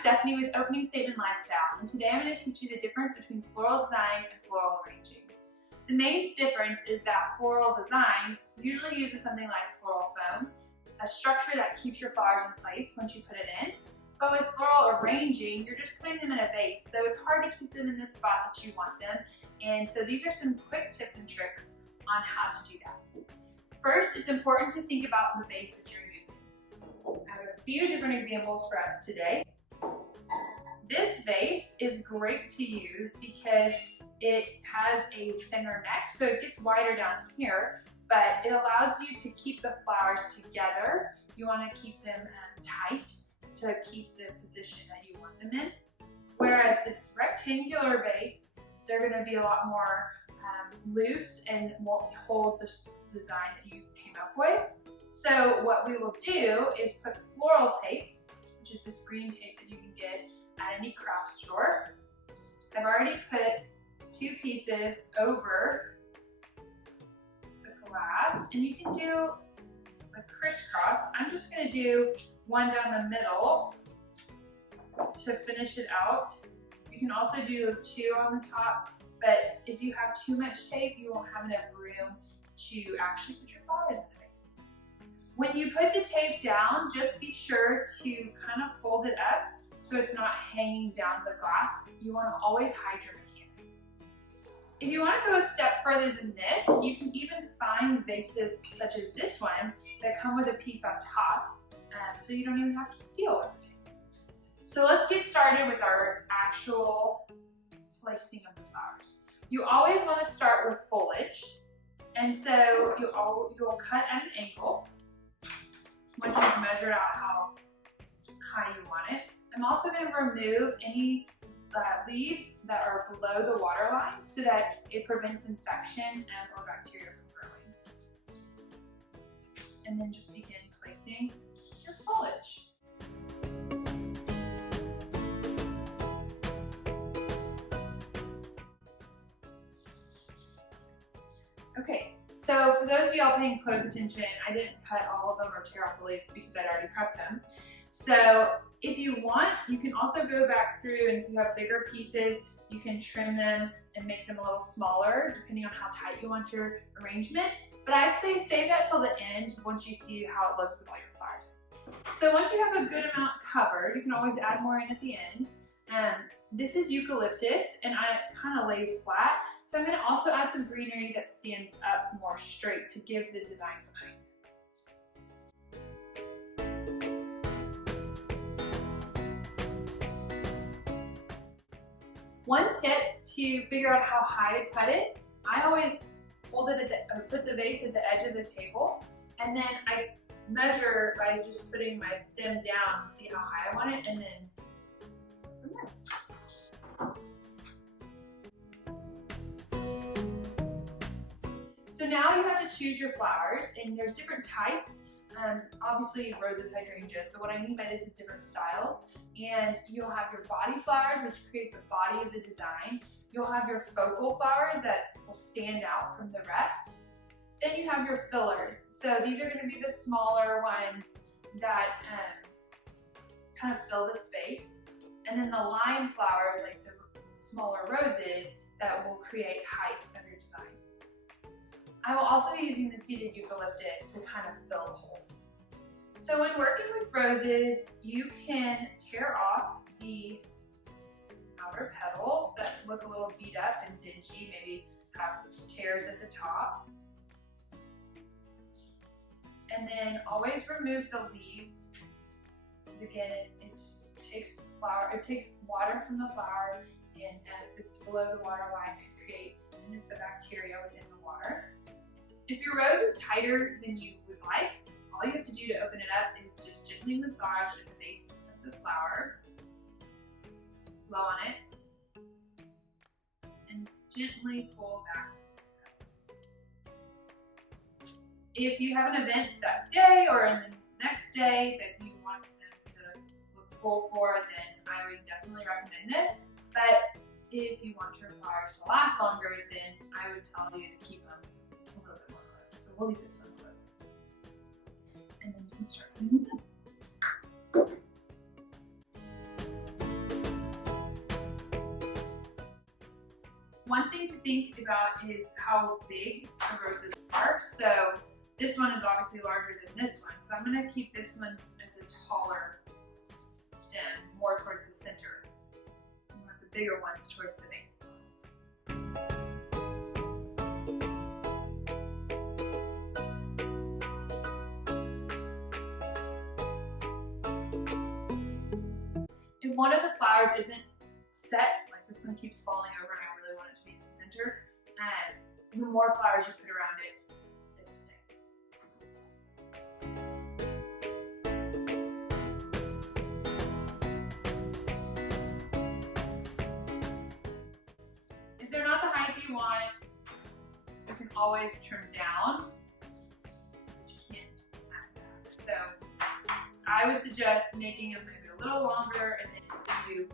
Stephanie with Opening Statement Lifestyle, and today I'm going to teach you the difference between floral design and floral arranging. The main difference is that floral design usually uses something like floral foam, a structure that keeps your flowers in place once you put it in. But with floral arranging, you're just putting them in a vase, so it's hard to keep them in the spot that you want them. And so these are some quick tips and tricks on how to do that. First, it's important to think about the vase that you're using. I have a few different examples for us today. This vase is great to use because it has a thinner neck, so it gets wider down here, but it allows you to keep the flowers together. You want to keep them tight to keep the position that you want them in. Whereas this rectangular vase, they're going to be a lot more loose and won't hold the design that you came up with. So what we will do is put floral tape, which is this green tape that you can get at any craft store. I've already put 2 pieces over the glass, and you can do a crisscross. I'm just going to do one down the middle to finish it out. You can also do 2 on the top, but if you have too much tape, you won't have enough room to actually put your flowers in the vase. When you put the tape down, just be sure to kind of fold it up so it's not hanging down the glass. You want to always hide your mechanics. If you want to go a step further than this, you can even find vases such as this one that come with a piece on top, so you don't even have to deal with the tape. So let's get started with our actual placing of the flowers. You always want to start with foliage, and so you'll cut at an angle once you've measured out how high you want it. I'm also going to remove any leaves that are below the water line so that it prevents infection or bacteria from growing. And then just begin placing your foliage. Okay, so for those of y'all paying close attention, I didn't cut all of them or tear off the leaves because I'd already prepped them. So if you want, you can also go back through, and if you have bigger pieces, you can trim them and make them a little smaller depending on how tight you want your arrangement. But I'd say save that till the end once you see how it looks with all your flowers. So once you have a good amount covered, you can always add more in at the end. This is eucalyptus, and it kind of lays flat. So I'm going to also add some greenery that stands up more straight to give the design some height. One tip to figure out how high to cut it, I always hold it put the vase at the edge of the table, and then I measure by just putting my stem down to see how high I want it, and then from there. So now you have to choose your flowers, and there's different types. Obviously roses, hydrangeas, but what I mean by this is different styles. And you'll have your body flowers, which create the body of the design. You'll have your focal flowers that will stand out from the rest. Then you have your fillers. So these are going to be the smaller ones that kind of fill the space. And then the line flowers, like the smaller roses, that will create height of your design. I will also be using the seeded eucalyptus to kind of fill the holes. So when working with roses, you can tear off the outer petals that look a little beat up and dingy, maybe have tears at the top. And then always remove the leaves, because again, it takes water from the flower, and if it's below the water line, it can create the bacteria within the water. If your rose is tighter than you would like, all you have to do to open it up is just gently massage at the base of the flower, blow on it, and gently pull back the petals. If you have an event that day or in the next day that you want them to look full for, then I would definitely recommend this. But if you want your flowers to last longer, then I would tell you to keep them a little bit more close. So we'll leave this one close. And then you can start putting these in. one thing to think about is how big the roses are. So this one is obviously larger than this one. So I'm going to keep this one as a taller stem, more towards the center. I want the bigger ones towards the base. If one of the flowers isn't set, like this one keeps falling over and I really want it to be in the center, the more flowers you put around it, it will stay. If they're not the height you want, you can always trim down, but you can't add that. So I would suggest making them maybe a little longer, and then if you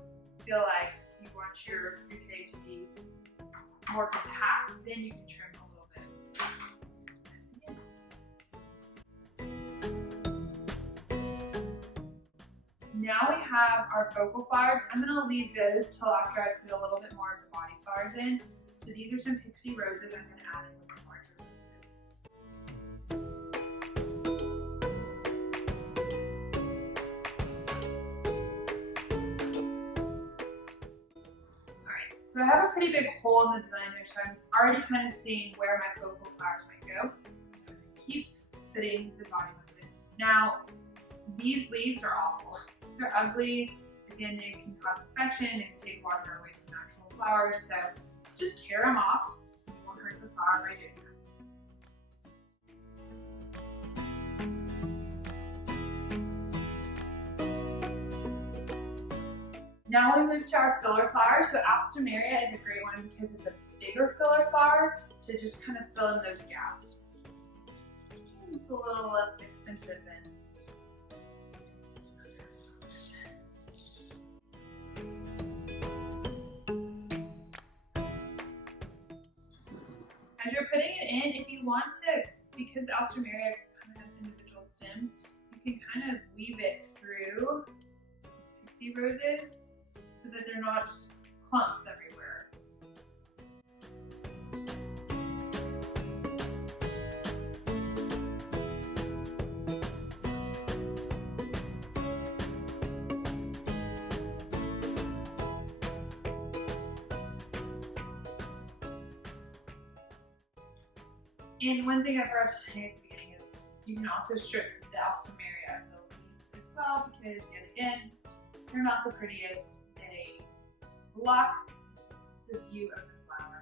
feel like you want your bouquet to be more compact, then you can trim a little bit at the end. Now we have our focal flowers. I'm going to leave those till after I put a little bit more of the body flowers in. So these are some pixie roses I'm going to add in with the larger roses. So I have a pretty big hole in the design there, so I'm already kind of seeing where my focal flowers might go. I'm going to keep fitting the body ones in. Now, these leaves are awful. They're ugly. Again, they can cause infection. They can take water away from natural flowers. So just tear them off. You won't hurt the flower by doing that. Now we move to our filler flower. So Alstroemeria is a great one because it's a bigger filler flower to just kind of fill in those gaps. It's a little less expensive than as you're putting it in, if you want to, because Alstroemeria kind of has individual stems, you can kind of weave it through these pixie roses so that they're not just clumps everywhere. And one thing I forgot to say at the beginning is you can also strip the Alstroemeria of the leaves as well, because yet again, they're not the prettiest. They block the view of the flower.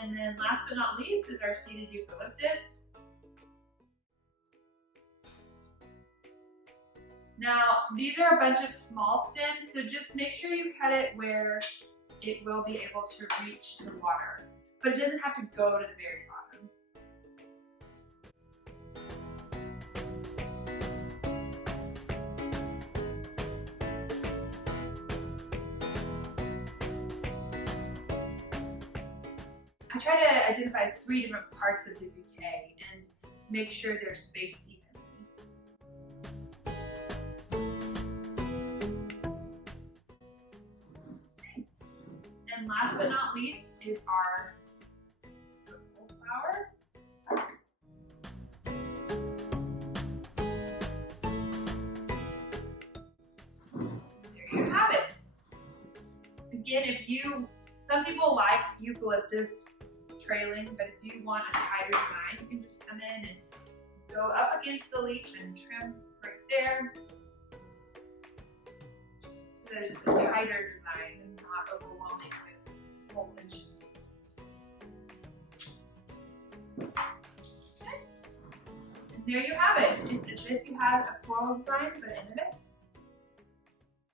And then last but not least is our seeded eucalyptus. Now, these are a bunch of small stems, so just make sure you cut it where it will be able to reach the water, but it doesn't have to go to the very bottom. I try to identify 3 different parts of the bouquet and make sure they're spaced evenly. And last but not least is our purple flower. There you have it. Again, some people like eucalyptus trailing, but if you want a tighter design, you can just come in and go up against the leaf and trim right there so that it's a tighter design and not overwhelming with foliage. Okay. And there you have it. It's as if you had a floral design, but in a bit.